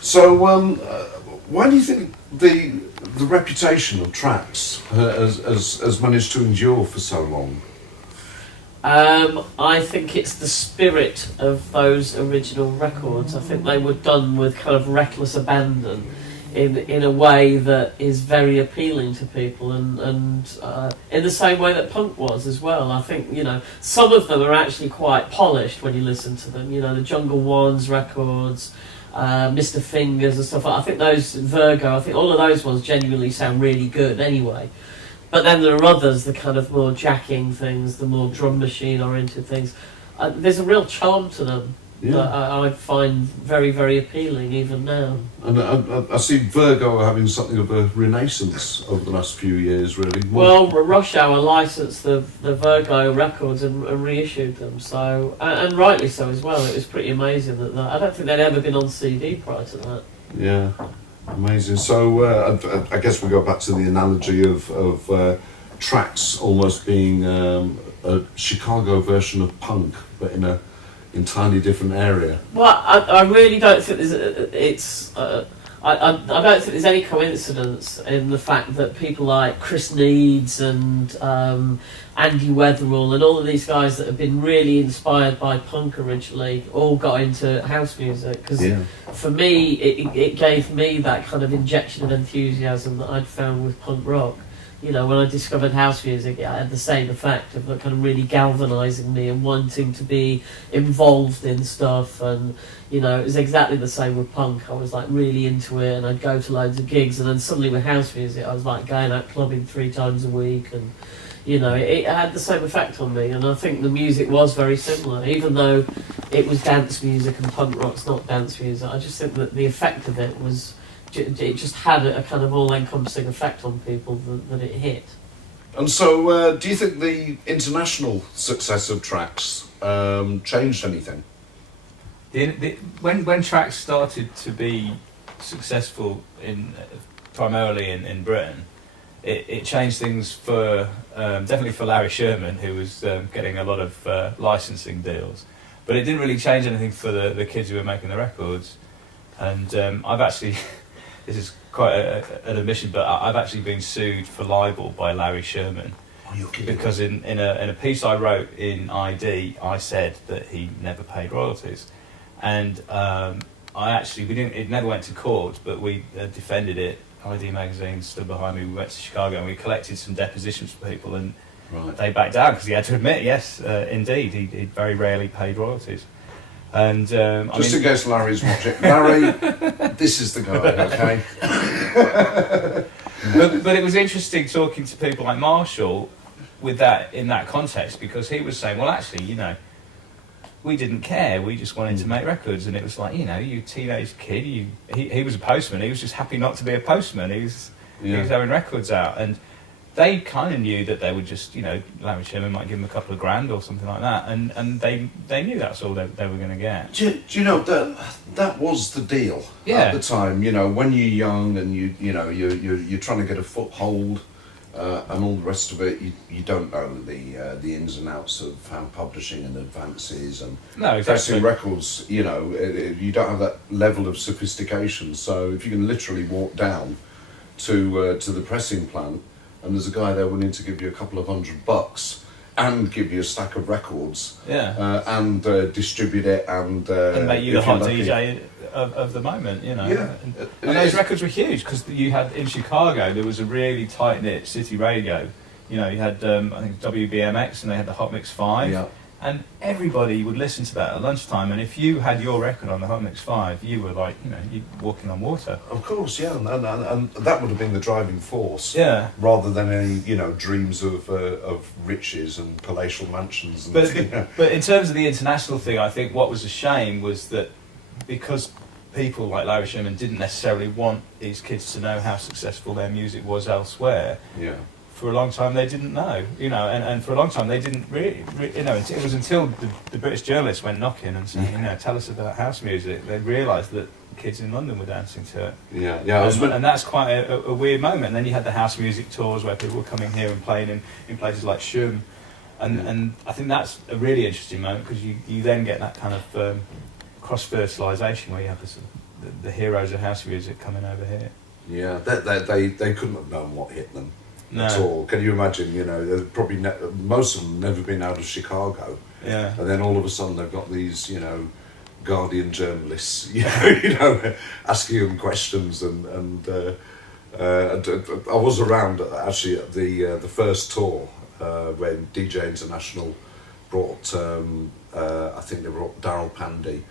So, why do you think the reputation of Trax has managed to endure for so long? I think it's the spirit of those original records. I think they were done with kind of reckless abandon in a way that is very appealing to people, and in the same way that punk was as well. I think, you know, some of them are actually quite polished when you listen to them. You know, the Jungle Ones records, Mr. Fingers and stuff. I think those Virgo, I think all of those ones genuinely sound really good anyway. But then there are others, the kind of more jacking things, the more drum machine oriented things. There's a real charm to them that I find very, very appealing even now. And I see Virgo having something of a renaissance over the last few years, really. Well, Rush Hour licensed the Virgo records and reissued them, so and rightly so as well. It was pretty amazing that I don't think they'd ever been on CD prior to that. Yeah. Amazing. So I guess we go back to the analogy of Trax almost being a Chicago version of punk, but in a entirely different area. Well, I really don't think I don't think there's any coincidence in the fact that people like Chris Needs and Andy Weatherall and all of these guys that have been really inspired by punk originally all got into house music, because for me it gave me that kind of injection of enthusiasm that I'd found with punk rock. You know, when I discovered house music, it had the same effect of kind of really galvanising me and wanting to be involved in stuff. And, you know, it was exactly the same with punk. I was like really into it, and I'd go to loads of gigs, and then suddenly with house music I was like going out clubbing 3 times a week, and, you know, it had the same effect on me. And I think the music was very similar, even though it was dance music and punk rock's not dance music. I just think that the effect of it was... it just had a kind of all-encompassing effect on people that it hit. And so, do you think the international success of Trax changed anything? When Trax started to be successful primarily in Britain, it changed things for definitely for Larry Sherman, who was getting a lot of licensing deals, but it didn't really change anything for the kids who were making the records. And I've actually this is quite an admission, but I've actually been sued for libel by Larry Sherman. Oh, you're kidding. Because in a piece I wrote in ID, I said that he never paid royalties, and it never went to court, but we defended it. ID magazine stood behind me. We went to Chicago and we collected some depositions from people, and they backed down because he had to admit, yes, indeed, he very rarely paid royalties. And in case Larry's watching, Larry, this is the guy, okay? but it was interesting talking to people like Marshall with that in that context, because he was saying, well, actually, you know, we didn't care. We just wanted to make records, and it was like, you know, you teenage kid. He was a postman. He was just happy not to be a postman. He was having records out, and they kind of knew that they would just, you know, Larry Sherman might give them a couple of grand or something like that, and they knew that's all they were going to get. Do you know that was the deal at the time? You know, when you're young and you're trying to get a foothold and all the rest of it, you don't know the ins and outs of how publishing and advances and pressing records. You know, you don't have that level of sophistication. So if you can literally walk down to the pressing plant, and there's a guy there willing to give you a couple of $100 and give you a stack of records, and distribute it and make you the hot DJ of the moment, you know. And those records were huge, because you had in Chicago there was a really tight knit city radio. You know, you had I think WBMX, and they had the Hot Mix 5. And everybody would listen to that at lunchtime, and if you had your record on the Hot Mix 5, you were like, you know, you're walking on water. Of course, yeah, and that would have been the driving force, rather than any, you know, dreams of riches and palatial mansions. And, but in terms of the international thing, I think what was a shame was that because people like Larry Sherman didn't necessarily want these kids to know how successful their music was elsewhere. For a long time they didn't know, you know, and for a long time they didn't really, you know, it was until the British journalists went knocking and saying, you know, tell us about house music, they realised that kids in London were dancing to it. And that's quite a weird moment. And then you had the house music tours where people were coming here and playing in places like Sherman, And I think that's a really interesting moment, because you then get that kind of cross-fertilisation where you have the heroes of house music coming over here. Yeah, they couldn't have known what hit them at all. Can you imagine? You know, they've probably most of them never been out of Chicago. Yeah. And then all of a sudden they've got these, you know, Guardian journalists, you know, asking them questions, and I was around actually at the first tour when DJ International brought I think they brought Daryl Pandy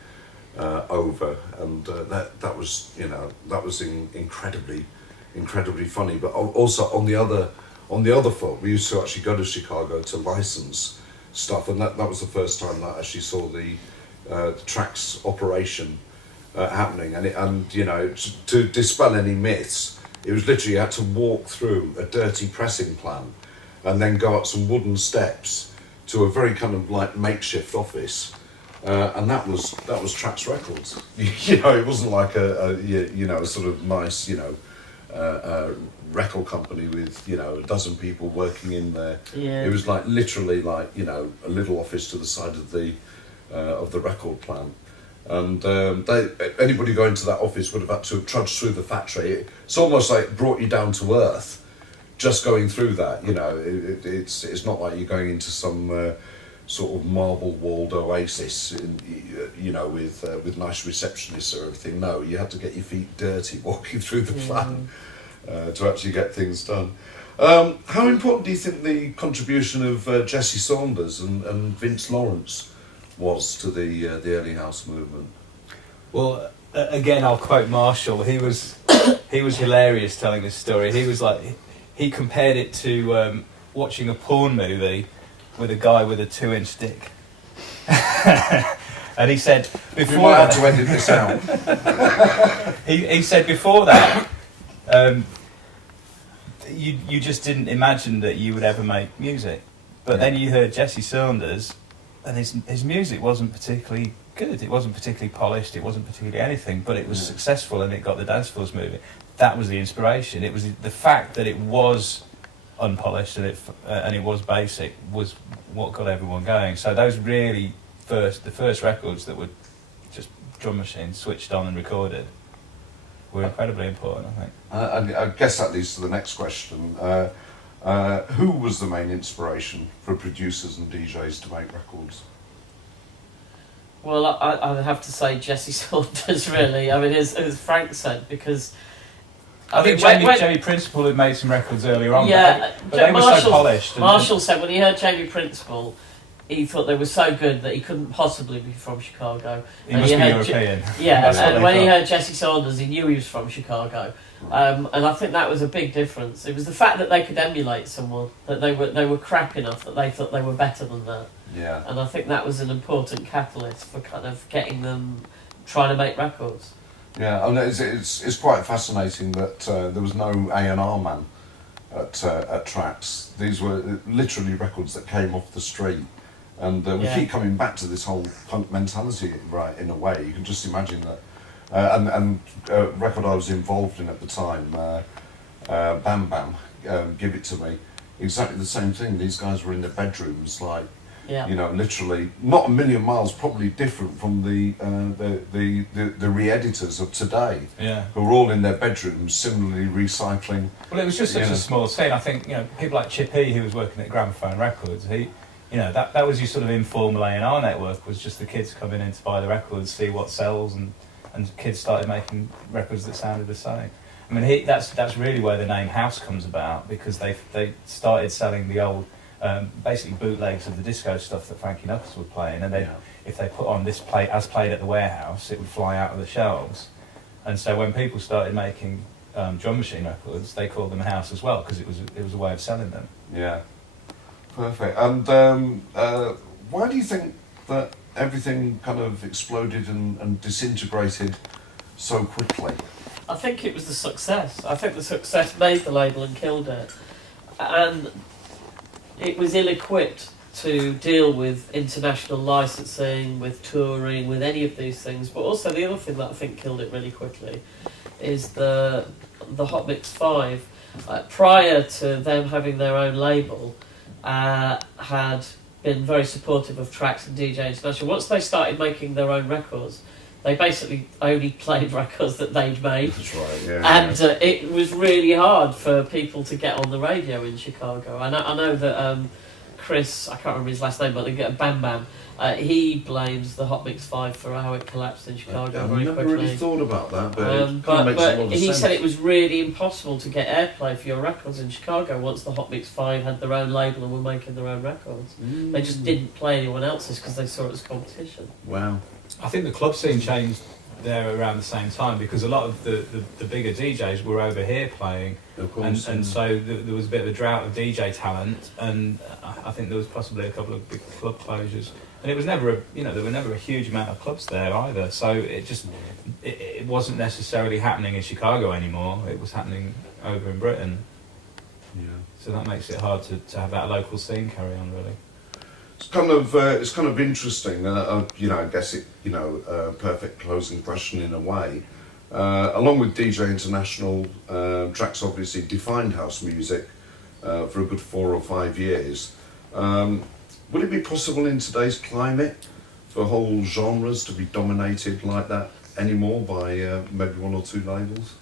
over, and that was, you know, that was incredibly funny. But also on the other foot, we used to actually go to Chicago to license stuff, and that was the first time that I actually saw the Trax operation happening, and you know, to dispel any myths, it was literally you had to walk through a dirty pressing plant and then go up some wooden steps to a very kind of like makeshift office, and that was Trax Records. You know, it wasn't like a you know, a sort of nice, you know, record company with, you know, a dozen people working in there. Yeah. It was like literally like, you know, a little office to the side of the record plant, and anybody going to that office would have had to have trudged through the factory. It's almost like it brought you down to earth, just going through that. You know, it's not like you're going into some sort of marble walled oasis, you know, with nice receptionists or everything. No, you had to get your feet dirty walking through the plant to actually get things done. How important do you think the contribution of Jesse Saunders and Vince Lawrence was to the early house movement? Well, again, I'll quote Marshall. He was hilarious telling this story. He was like, he compared it to watching a porn movie with a guy with a 2-inch dick. And he said before, we might have to edit this out. he said before that, you just didn't imagine that you would ever make music, but then you heard Jesse Saunders, and his music wasn't particularly good. It wasn't particularly polished. It wasn't particularly anything, but it was successful, and it got the dance floors moving. That was the inspiration. It was the fact that it was unpolished and it was basic was what got everyone going. So those really the first records that were just drum machines switched on and recorded were incredibly important, I think. I guess that leads to the next question. Who was the main inspiration for producers and DJs to make records? Well, I'd have to say Jesse Saunders, really. I mean, as Frank said, because I think Jamie Principle had made some records earlier on, yeah, but they were so polished. Marshall said when he heard Jamie Principle, he thought they were so good that he couldn't possibly be from Chicago. He must be European. And when he heard Jesse Saunders, he knew he was from Chicago. And I think that was a big difference. It was the fact that they could emulate someone, that they were crap enough that they thought they were better than that. Yeah. And I think that was an important catalyst for kind of getting them trying to make records. Yeah, and it's quite fascinating that there was no A&R man at Trax. These were literally records that came off the street. And we keep coming back to this whole punk mentality, right, in a way. You can just imagine that. And record I was involved in at the time, Bam Bam, Give It To Me, exactly the same thing. These guys were in their bedrooms, like, you know, literally, not a million miles, probably different from the re-editors of today, who are all in their bedrooms, similarly recycling. Well, it was just such a small scene. I think, you know, people like Chippy, who was working at Gramophone Records, you know, that was your sort of informal A&R network, was just the kids coming in to buy the records, see what sells, and kids started making records that sounded the same. I mean, that's really where the name House comes about, because they started selling the old, basically bootlegs of the disco stuff that Frankie Knuckles were playing, and if they put on this plate as played at the warehouse, it would fly out of the shelves. And so when people started making drum machine records, they called them House as well, because it was a way of selling them. Yeah. Perfect. And why do you think that everything kind of exploded and disintegrated so quickly? I think it was the success. I think the success made the label and killed it. And it was ill-equipped to deal with international licensing, with touring, with any of these things. But also the other thing that I think killed it really quickly is the Hot Mix 5. Prior to them having their own label, had been very supportive of Trax and DJ International. Once they started making their own records, they basically only played records that they'd made. That's right, yeah. And it was really hard for people to get on the radio in Chicago. I know that Chris, I can't remember his last name, but Bam Bam, he blames the Hot Mix 5 for how it collapsed in Chicago very quickly. I never really thought about that, but it kind of makes a lot of he sense. said it was really impossible to get airplay for your records in Chicago once the Hot Mix 5 had their own label and were making their own records. They just didn't play anyone else's because they saw it as competition. Wow. I think the club scene changed there around the same time because a lot of the bigger DJs were over here playing, Of course. and so there was a bit of a drought of DJ talent, and I think there was possibly a couple of big club closures, and it was never there were never a huge amount of clubs there either, so it wasn't necessarily happening in Chicago anymore. It was happening over in Britain. Yeah. So that makes it hard to have that local scene carry on, really. It's kind of interesting. I guess perfect closing question in a way. Along with DJ International, Trax obviously defined house music for a good 4 or 5 years. Would it be possible in today's climate for whole genres to be dominated like that anymore by maybe 1 or 2 labels?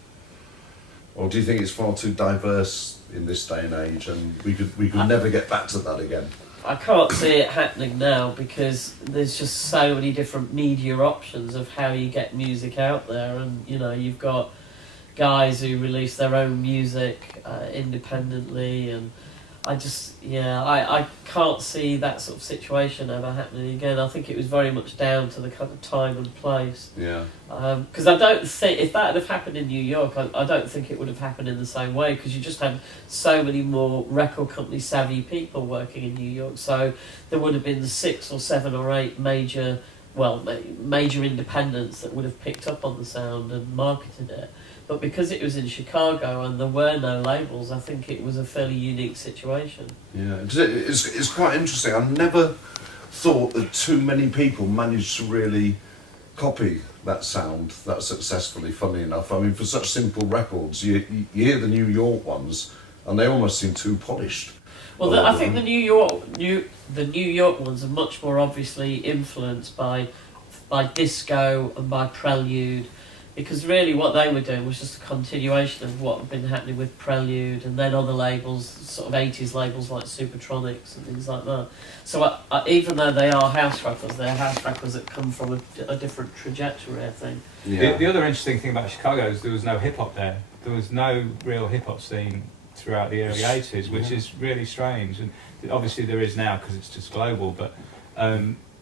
Or do you think it's far too diverse in this day and age, and we could never get back to that again? I can't see it happening now because there's just so many different media options of how you get music out there, and you've got guys who release their own music independently, and I can't see that sort of situation ever happening again. I think it was very much down to the kind of time and place. Yeah. Because I don't think, if that had happened in New York, I don't think it would have happened in the same way, because you just had so many more record company savvy people working in New York. So there would have been 6 or 7 or 8 major independents that would have picked up on the sound and marketed it. But because it was in Chicago and there were no labels, I think it was a fairly unique situation. Yeah, it's quite interesting. I never thought that too many people managed to really copy that sound that successfully, funny enough. I mean, for such simple records, you hear the New York ones and they almost seem too polished. Well, I think the New York ones are much more obviously influenced by disco and by Prelude, because really what they were doing was just a continuation of what had been happening with Prelude, and then other labels, sort of 80s labels like Supertronics and things like that. So even though they are house records, they're house records that come from a different trajectory, I think. Yeah. The other interesting thing about Chicago is there was no hip-hop there. There was no real hip-hop scene throughout the early 80s, which is really strange. And obviously there is now because it's just global, but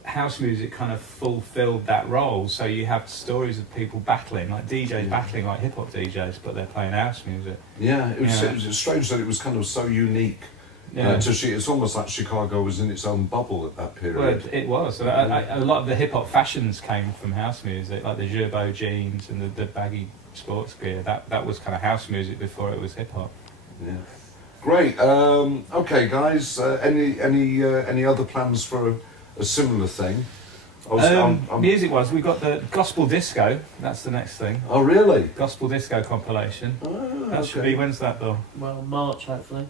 house music kind of fulfilled that role. So you have stories of people battling, like DJs battling like hip-hop DJs, but they're playing house music. Yeah, it was strange that it was kind of so unique. It's almost like Chicago was in its own bubble at that period. Well, it was. A lot of the hip-hop fashions came from house music, like the Gerbo jeans and the baggy sports gear. That was kind of house music before it was hip-hop. Yeah. Great. Okay, guys. Any other plans for a similar thing? Music-wise, we've got the Gospel Disco. That's the next thing. Oh, really? Gospel Disco compilation. That should be, when's that, Bill? Well, March, hopefully.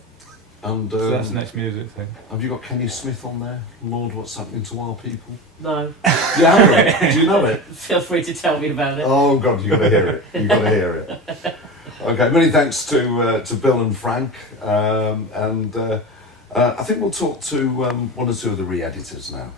And so that's the next music thing. Have you got Kenny Smith on there? Lord, what's happening to our people? No. You haven't? Do you know it? Feel free to tell me about it. Oh, God, you've got to hear it. You've got to hear it. Okay, many thanks to Bill and Frank. I think we'll talk to 1 or 2 of the re-editors now.